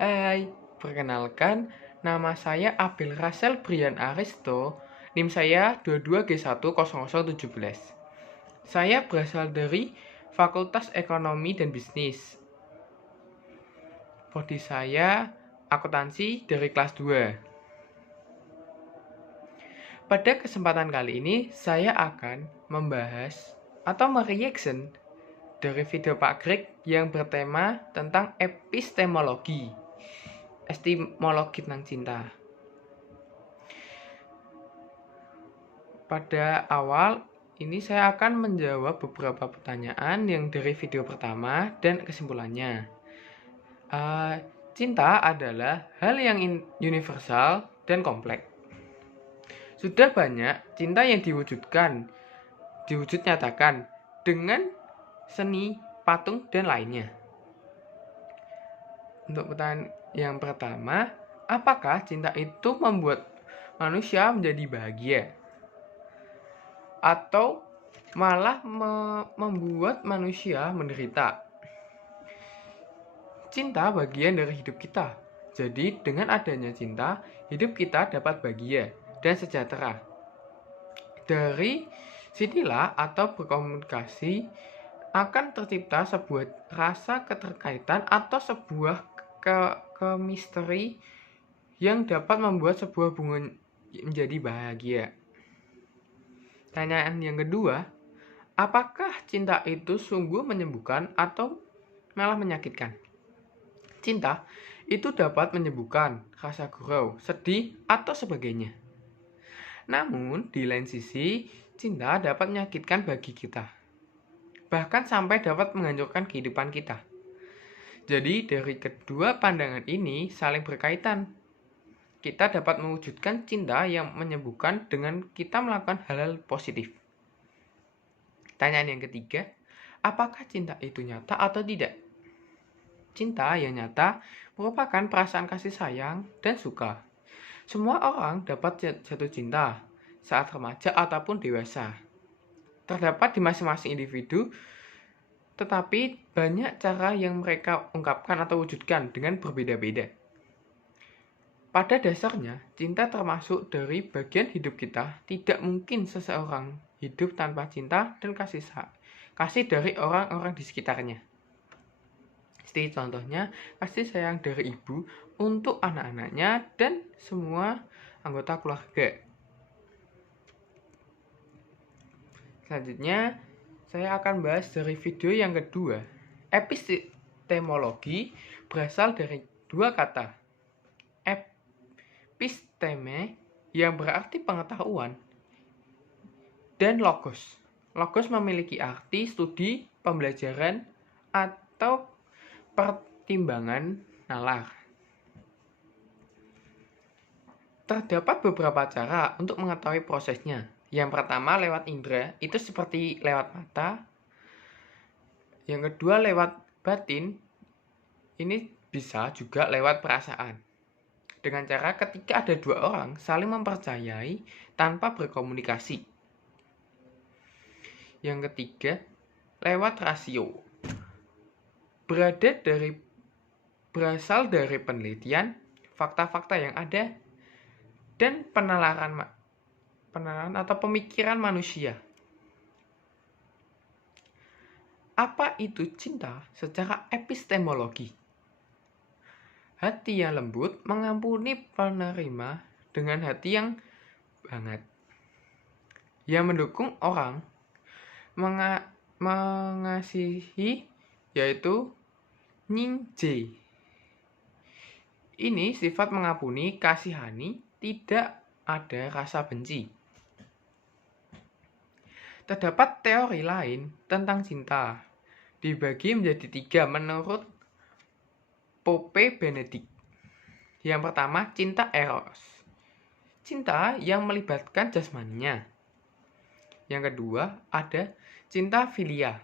Hai, perkenalkan, nama saya Abel Rasel Brian Aristo, NIM saya 22G10017. Saya berasal dari Fakultas Ekonomi dan Bisnis. Prodi saya akuntansi dari kelas 2. Pada kesempatan kali ini, saya akan membahas atau mereaction dari video Pak Greg yang bertema tentang epistemologi tentang cinta. Pada awal ini saya akan menjawab beberapa pertanyaan yang dari video pertama dan kesimpulannya. Cinta adalah hal yang universal dan kompleks. Sudah banyak cinta yang diwujud nyatakan dengan seni, patung, dan lainnya. Untuk pertanyaan yang pertama, apakah cinta itu membuat manusia menjadi bahagia? Atau malah membuat manusia menderita? Cinta bagian dari hidup kita. Jadi dengan adanya cinta, hidup kita dapat bahagia dan sejahtera. Dari sinilah atau berkomunikasi akan tercipta sebuah rasa keterkaitan atau sebuah kemisteri yang dapat membuat sebuah hubungan menjadi bahagia. Pertanyaan yang kedua, apakah cinta itu sungguh menyembuhkan atau malah menyakitkan? Cinta itu dapat menyembuhkan rasa gurau, sedih, atau sebagainya. Namun, di lain sisi, cinta dapat menyakitkan bagi kita. Bahkan sampai dapat menghancurkan kehidupan kita. Jadi, dari kedua pandangan ini saling berkaitan. Kita dapat mewujudkan cinta yang menyembuhkan dengan kita melakukan hal-hal positif. Pertanyaan yang ketiga, apakah cinta itu nyata atau tidak? Cinta yang nyata merupakan perasaan kasih sayang dan suka. Semua orang dapat jatuh cinta saat remaja ataupun dewasa. Terdapat di masing-masing individu, tetapi banyak cara yang mereka ungkapkan atau wujudkan dengan berbeda-beda. Pada dasarnya, cinta termasuk dari bagian hidup kita. Tidak mungkin seseorang hidup tanpa cinta dan kasih dari orang-orang di sekitarnya. Seperti contohnya, kasih sayang dari ibu untuk anak-anaknya dan semua anggota keluarga. Selanjutnya, saya akan bahas dari video yang kedua. Epistemologi berasal dari dua kata. Episteme yang berarti pengetahuan dan logos. Logos memiliki arti studi, pembelajaran, atau pertimbangan nalar. Terdapat beberapa cara untuk mengetahui prosesnya. Yang pertama lewat indera, itu seperti lewat mata. Yang kedua lewat batin, ini bisa juga lewat perasaan. Dengan cara ketika ada dua orang saling mempercayai tanpa berkomunikasi. Yang ketiga, lewat rasio. Berasal dari penelitian, fakta-fakta yang ada, dan penalaran atau pemikiran manusia. Apa itu cinta secara epistemologi? Hati yang lembut mengampuni penerima dengan hati yang hangat. Yang mendukung orang mengasihi, yaitu nyingje. Ini sifat mengampuni, kasihani, tidak ada rasa benci. Terdapat teori lain tentang cinta, dibagi menjadi 3 menurut Pope Benedict. Yang pertama, cinta eros. Cinta yang melibatkan jasmaninya. Yang kedua, ada cinta filia.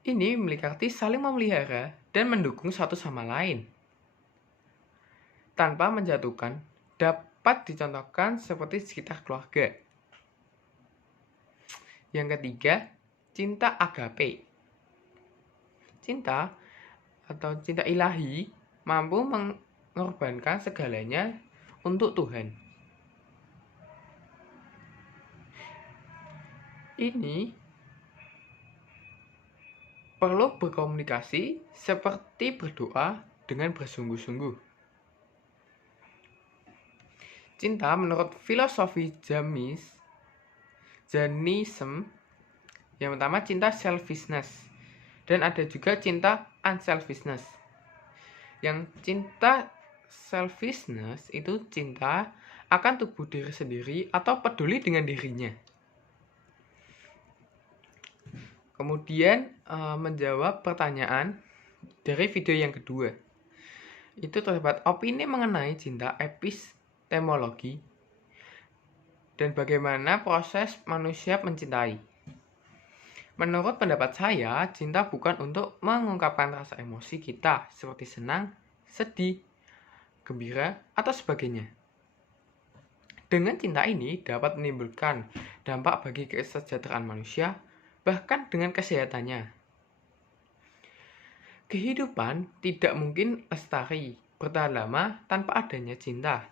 Ini memiliki arti saling memelihara dan mendukung satu sama lain. Tanpa menjatuhkan, dapat dicontohkan seperti sekitar keluarga. Yang ketiga, cinta agape. Cinta atau cinta ilahi mampu mengorbankan segalanya untuk Tuhan. Ini perlu berkomunikasi seperti berdoa dengan bersungguh-sungguh. Cinta menurut filosofi Jainism, yang pertama cinta selfishness, dan ada juga cinta unselfishness. Yang cinta selfishness itu cinta akan tubuh diri sendiri atau peduli dengan dirinya. Kemudian menjawab pertanyaan dari video yang kedua. Itu terdapat opini mengenai cinta epistemologi dan bagaimana proses manusia mencintai. Menurut pendapat saya, cinta bukan untuk mengungkapkan rasa emosi kita seperti senang, sedih, gembira, atau sebagainya. Dengan cinta ini dapat menimbulkan dampak bagi kesejahteraan manusia, bahkan dengan kesehatannya. Kehidupan tidak mungkin lestari, bertahan lama tanpa adanya cinta.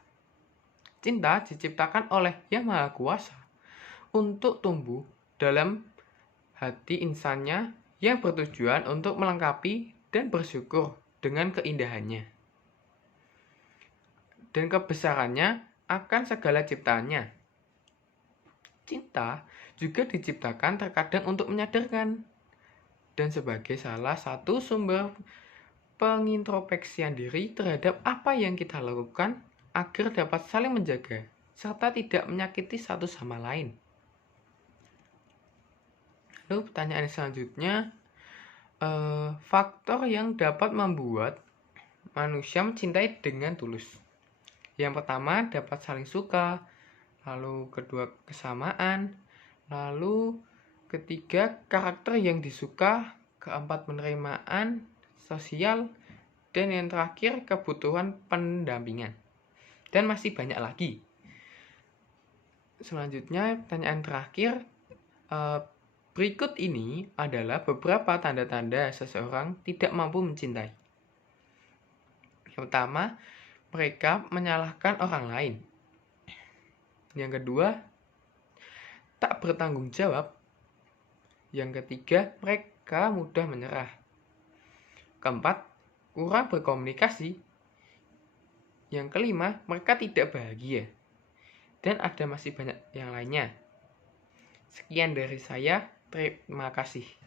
Cinta diciptakan oleh Yang Maha Kuasa untuk tumbuh dalam hati insannya yang bertujuan untuk melengkapi dan bersyukur dengan keindahannya dan kebesarannya akan segala ciptaannya. Cinta juga diciptakan terkadang untuk menyadarkan dan sebagai salah satu sumber pengintrospeksian diri terhadap apa yang kita lakukan agar dapat saling menjaga serta tidak menyakiti satu sama lain. Lalu pertanyaan selanjutnya, faktor yang dapat membuat manusia mencintai dengan tulus. Yang pertama dapat saling suka, lalu kedua kesamaan, lalu ketiga karakter yang disuka, keempat penerimaan sosial, dan yang terakhir kebutuhan pendampingan. Dan masih banyak lagi. Selanjutnya pertanyaan terakhir, berikut ini adalah beberapa tanda-tanda seseorang tidak mampu mencintai. Yang pertama, mereka menyalahkan orang lain. Yang kedua, tak bertanggung jawab. Yang ketiga, mereka mudah menyerah. Keempat, kurang berkomunikasi. Yang kelima, mereka tidak bahagia. Dan ada masih banyak yang lainnya. Sekian dari saya, terima kasih.